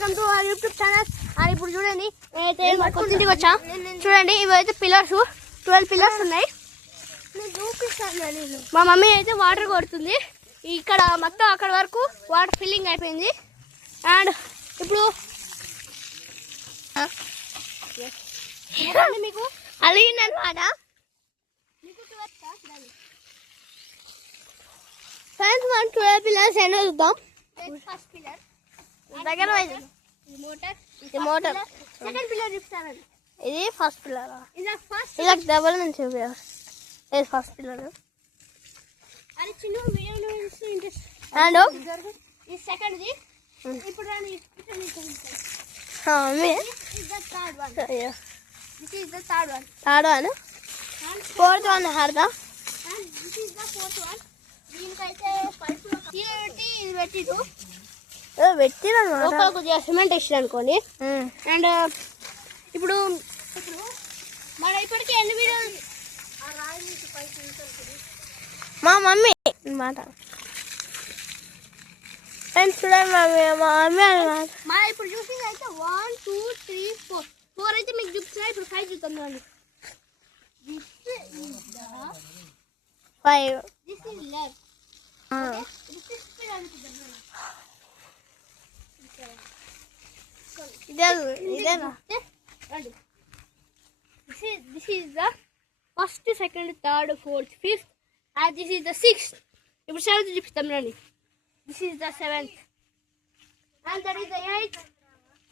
Welcome to our YouTube channel. And ఇప్పుడు చూడండి నేనైతే కొత్తింటికి వచ్చా. చూడండి ఇవైతే పిల్లర్స్ 12 పిల్లర్స్ ఉన్నాయి. మా మమ్మీ అయితే వాటర్ కొడుతుంది. ఇక్కడ మొత్తం అక్కడ వరకు వాటర్ ఫిల్లింగ్ అయిపోయింది. అండ్ ఇప్పుడు మీకు అలిగిందనమాట. ఫ్రెండ్స్ మనం 12 పిల్లర్స్ ఎన్నో చూద్దాం. ఫస్ట్ పిల్లర్ దగ్గర మోటార్ సెకండ్ పిల్లర్ చూపిస్తానండి. ఇది ఫస్ట్ పిల్లర్. ఇలా డబల్ నుంచి ఇది ఫస్ట్ పిల్లర్. అది చిన్న వీడియోలో అండ్ ఇది సెకండ్ది. ఇప్పుడు third one fourth one Harda. దీనికైతే ఇది పెట్టిరు లోపల కొద్దిగా సిమెంట్ వేసారు అనుకోండి. అండ్ ఇప్పుడు మన ఇప్పటికీ ఎన్ని వీడియోలు మా మమ్మీ అనమాట. ఫ్రెండ్స్ చూడండి మా మమ్మీ అనమాట. మా ఇప్పుడు చూసింది అయితే 1 2 3 4 అయితే మీకు చూపిస్తున్నా. ఇప్పుడు 5 చూద్దాం. 5 this is left. This is the first, second, third, fourth, fifth, and this is the sixth. ఇప్పుడు 7th చూపిస్తాం రండి. This is the 7th, and that is the 8th.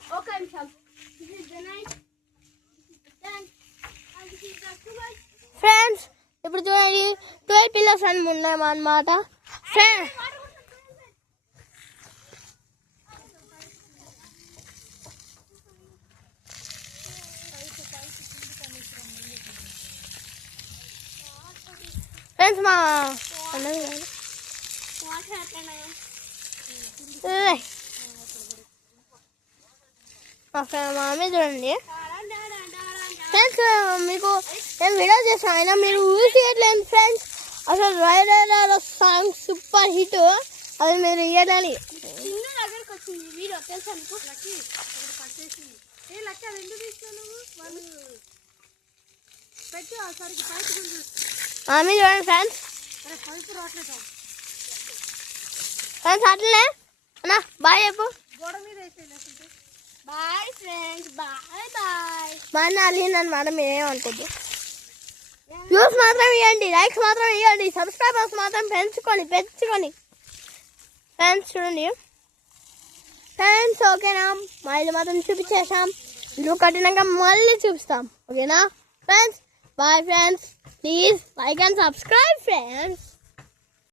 Okay, this is the 9th, this is the 10th, and this is the 12th. Friends, ఇప్పుడు చూడండి 12 pillars అని ఉన్నాయి అన్నమాట. Friends మా mummy చూడండి. ఫ్రెండ్స్ మీకు నేను వీడియో చేస్తాను అయినా మీరు ఊసేయట్లేదు. ఫ్రెండ్స్ అసలు రైడర్ సాంగ్ సూపర్ హిట్. అది మీరు ఇవ్వాలి. మమ్మీ చూడండి ఫ్రెండ్స్. ఫ్రెండ్స్ అట్లనే అన్నా బాయ్ చెప్పు. Bye friends. Bye bye. బాగా అలిగిందనమాట. మీరేమనుకోద్దు. వ్యూస్ మాత్రం ఇవ్వండి, లైక్స్ మాత్రం ఇవ్వండి, సబ్స్క్రైబర్స్ మాత్రం పెంచుకొని ఫ్రెండ్స్ చూడండి. ఫ్రెండ్స్ ఓకేనా? మా ఇల్లు మాత్రం చూపించేసాం. ఇల్లు కట్టినాక మళ్ళీ చూపిస్తాం. ఓకేనా friends? Bye friends, please like and subscribe friends.